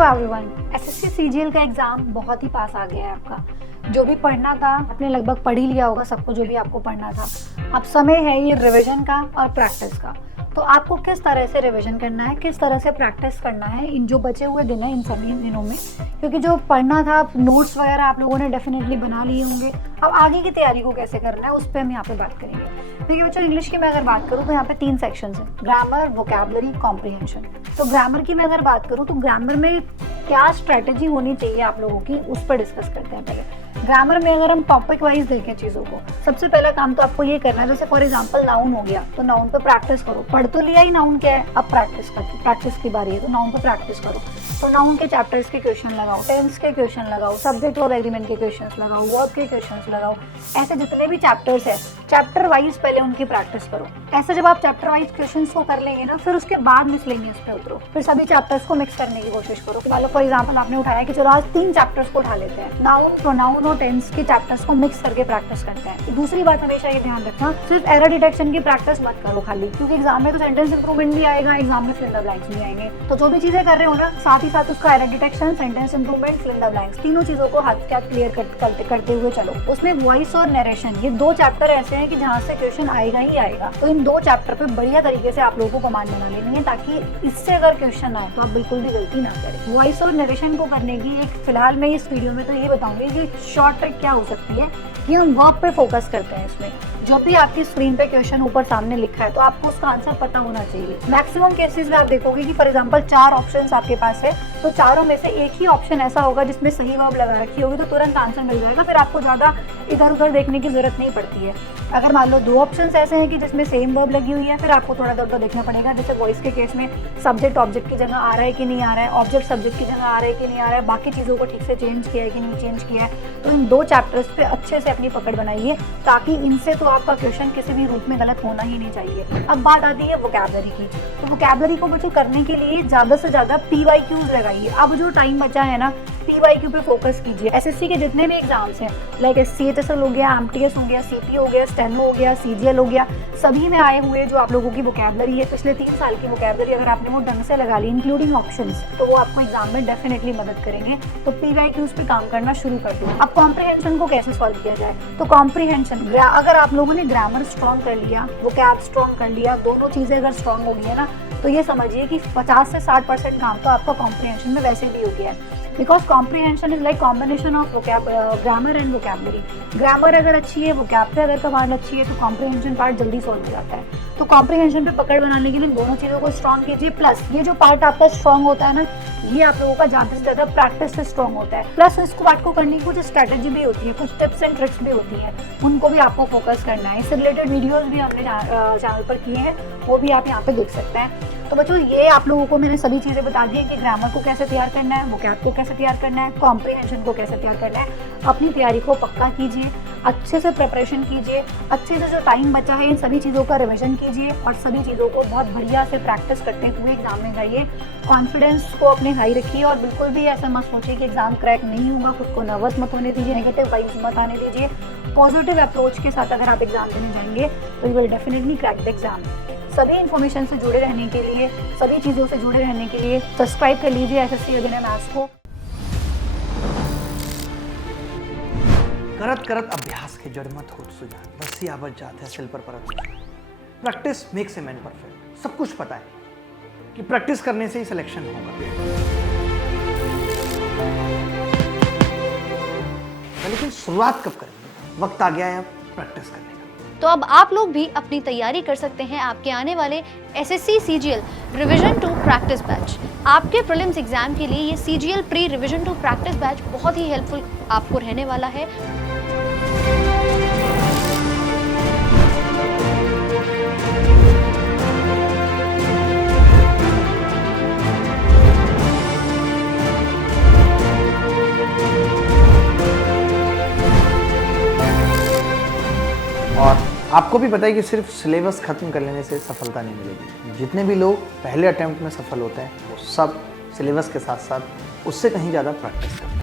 Hello everyone, SSC CGL का exam बहुत ही पास आ गया है आपका। जो भी पढ़ना था आपने लगभग पढ़ ही लिया होगा, सबको जो भी आपको पढ़ना था। अब समय है ये रिवीजन का और प्रैक्टिस का। तो आपको किस तरह से रिवीजन करना है, किस तरह से प्रैक्टिस करना है इन जो बचे हुए दिन है इन सभी दिनों में, क्योंकि जो पढ़ना था नोट्स वगैरह आप लोगों ने डेफिनेटली बना लिए होंगे। अब आगे की तैयारी को कैसे करना है उस पर हम यहाँ पे बात करेंगे। देखिए बच्चों, इंग्लिश की मैं अगर बात करूँ तो यहाँ पे 3 सेक्शंस हैं: ग्रामर, वोकैबुलरी, कॉम्प्रिहेंशन। तो ग्रामर की मैं अगर बात करूँ तो ग्रामर में क्या स्ट्रैटेजी होनी चाहिए आप लोगों की, उस पर डिस्कस करते हैं। पहले ग्रामर में अगर हम टॉपिक वाइज देखें चीज़ों को, सबसे पहला काम तो आपको ये करना है, जैसे फॉर एग्जांपल नाउन हो गया तो नाउन पे प्रैक्टिस करो। पढ़ तो लिया ही नाउन क्या है, अब प्रैक्टिस की बारी है, तो नाउन पे प्रैक्टिस करो। तो नाउन के चैप्टर्स के क्वेश्चन लगाओ, टेंस के क्वेश्चन लगाओ, सब्जेक्ट और एग्रीमेंट के क्वेश्चंस लगाओ, वर्ब के क्वेश्चंस लगाओ। ऐसे जितने भी चैप्टर्स है चैप्टर वाइज पहले उनकी प्रैक्टिस करो। ऐसे जब आप चैप्टर वाइज क्वेश्चंस को कर लेंगे ना, फिर उसके बाद मिसलेनियस पे उतरो, फिर सभी चैप्टर्स को मिक्स करने की कोशिश करो। मान लो फॉर एग्जांपल आपने उठाया कि चलो आज 3 चैप्टर्स को उठा लेते हैं, नाउन, प्रोनाउन और टेंस के चैप्टर्स को मिक्स करके प्रैक्टिस करते हैं। दूसरी बात हमेशा ये ध्यान रखना, सिर्फ एरर डिटेक्शन की प्रैक्टिस मत करो खाली, क्योंकि एग्जाम में तो सेंटेंस इंप्रूवमेंट भी आएगा, एग्जाम में फिल इन द ब्लैंक्स भी आएंगे। तो जो भी चीजें कर रहे हो ना, साथ ही साथ उसका error detection, sentence improvement, fill in the blanks, तीनों चीजों को हाथ के हाथ क्लियर करते हुए चलो। उसमें वॉइस और नरेशन, ये 2 चैप्टर ऐसे हैं कि जहाँ से क्वेश्चन आएगा ही आएगा। तो इन 2 चैप्टर पे बढ़िया तरीके से आप लोगों को कमांड बना लेनी है, ताकि इससे अगर क्वेश्चन आए तो आप बिल्कुल भी गलती ना करें। वॉइस और नरेशन को करने की एक फिलहाल मैं इस वीडियो में तो ये बताऊंगी कि शॉर्ट ट्रिक क्या हो सकती है कि हम वर्ब पे फोकस करते हैं। इसमें जो भी आपकी स्क्रीन पे क्वेश्चन ऊपर सामने लिखा है तो आपको उसका आंसर पता होना चाहिए। मैक्सिमम केसेस में आप देखोगे कि फॉर एग्जांपल 4 ऑप्शंस आपके पास है, तो चारों में से एक ही ऑप्शन ऐसा होगा जिसमें सही वर्ब लगा रखी होगी, तो तुरंत आंसर मिल जाएगा। फिर आपको ज़्यादा इधर उधर देखने की जरूरत नहीं पड़ती है। अगर मान लो 2 ऑप्शंस ऐसे हैं कि जिसमें सेम वर्ब लगी हुई है, फिर आपको थोड़ा इधर उधर देखना पड़ेगा। जैसे वॉइस के केस में सब्जेक्ट ऑब्जेक्ट की जगह आ रहा है कि नहीं आ रहा है, ऑब्जेक्ट सब्जेक्ट की जगह आ रहा है कि नहीं आ रहा है, बाकी चीज़ों को ठीक से चेंज किया है कि नहीं चेंज किया है। तो इन 2 चैप्टर्स पे अच्छे से अपनी पकड़ बनाइए, ताकि इनसे तो आपका क्वेश्चन किसी भी रूप में गलत होना ही नहीं चाहिए। अब बात आती है वोकैबुलरी की। तो वोकैबुलरी को बच्चों करने के लिए ज़्यादा से ज़्यादा PYQs लगाइए। अब जो टाइम बचा है ना, PYQ पे फोकस कीजिए। एसएससी के जितने भी एग्जाम्स हैं, लाइक CHSL हो गया, MTS हो गया, CP हो गया, स्टेनो हो गया, CGL हो गया, सभी में आए हुए जो आप लोगों की वोकैबुलरी है, पिछले 3 साल की वोकैबुलरी, अगर आपने वो ढंग से लगा ली इंक्लूडिंग ऑप्शंस, तो वो आपको एग्जाम में डेफिनेटली मदद करेंगे। तो PYQs पे काम करना शुरू कर दो। अब कॉम्प्रिहेंशन को कैसे सॉल्व किया जाए, तो कॉम्प्रिहेंशन अगर आप लोगों ने ग्रामर स्ट्रॉन्ग कर लिया, वोकैब स्ट्रॉन्ग कर लिया, दोनों चीज़ें अगर स्ट्रॉन्ग हो गई है ना, तो ये समझिए कि 50 से 60% काम तो आपका कॉम्प्रिहेंशन में वैसे भी हो गया है। Because comprehension is like combination of grammar and vocabulary. Grammar अगर अच्छी है, वोकैब पे अगर कमांड अच्छी है, तो कॉम्प्रिहेंशन पार्ट जल्दी सॉल्व हो जाता है। तो कॉम्प्रिहेंशन पे पकड़ बनाने के लिए दोनों चीज़ों को स्ट्रॉन्ग कीजिए। प्लस ये जो पार्ट आपका स्ट्रॉन्ग होता है ना, ये आप लोगों का ज़्यादा से ज़्यादा प्रैक्टिस से स्ट्रॉन्ग होता है। प्लस इस पार्ट को करने की कुछ स्ट्रैटेजी भी होती है, कुछ टिप्स एंड ट्रिक्स भी होती है, उनको भी आपको फोकस करना है। इससे रिलेटेड वीडियोज़ भी हमने चैनल पर किए हैं, वो भी आप यहाँ पे देख सकते हैं। तो बच्चों, ये आप लोगों को मैंने सभी चीज़ें बता दी है कि ग्रामर को कैसे तैयार करना है, वोकैब को कैसे तैयार करना है, कॉम्प्रिहेंशन को कैसे तैयार करना है। अपनी तैयारी को पक्का कीजिए, अच्छे से प्रिपरेशन कीजिए, अच्छे से जो टाइम बचा है इन सभी चीज़ों का रिविजन कीजिए और सभी चीज़ों को बहुत बढ़िया से प्रैक्टिस करते हुए एग्जाम में जाइए। कॉन्फिडेंस को अपने हाई रखिए और बिल्कुल भी ऐसा मत सोचिए कि एग्जाम क्रैक नहीं होगा। खुद को नर्वस मत होने दीजिए, नेगेटिव वाइब्स मत आने दीजिए। पॉजिटिव अप्रोच के साथ अगर आप एग्जाम देने जाएंगे तो you will definitely crack the exam. सभी इन्फॉर्मेशन से जुड़े रहने के लिए, सभी चीज़ों से जुड़े रहने के लिए सब्सक्राइब कर लीजिए एसएससी अभिनय मैथ्स को। करत करत अभ्यास के जड़ मत होत सुजान, बस आवत जात है सिल पर परत। Practice makes a man perfect. सब कुछ पता है कि प्रैक्टिस करने से ही सिलेक्शन होगा, लेकिन शुरुआत कब करेंगे? वक्त आ गया है अब प्रैक्टिस करने का। तो अब आप लोग भी अपनी तैयारी कर सकते हैं आपके आने वाले SSC CGL revision to practice batch. आपके प्रीलिम्स एग्जाम के लिए ये CGL pre revision to practice batch बहुत ही हेल्पफुल आपको रहने वाला है। और आपको भी पता है कि सिर्फ सिलेबस खत्म कर लेने से सफलता नहीं मिलेगी। जितने भी लोग पहले अटेम्प्ट में सफल होते हैं वो सब सिलेबस के साथ साथ उससे कहीं ज़्यादा प्रैक्टिस करते हैं।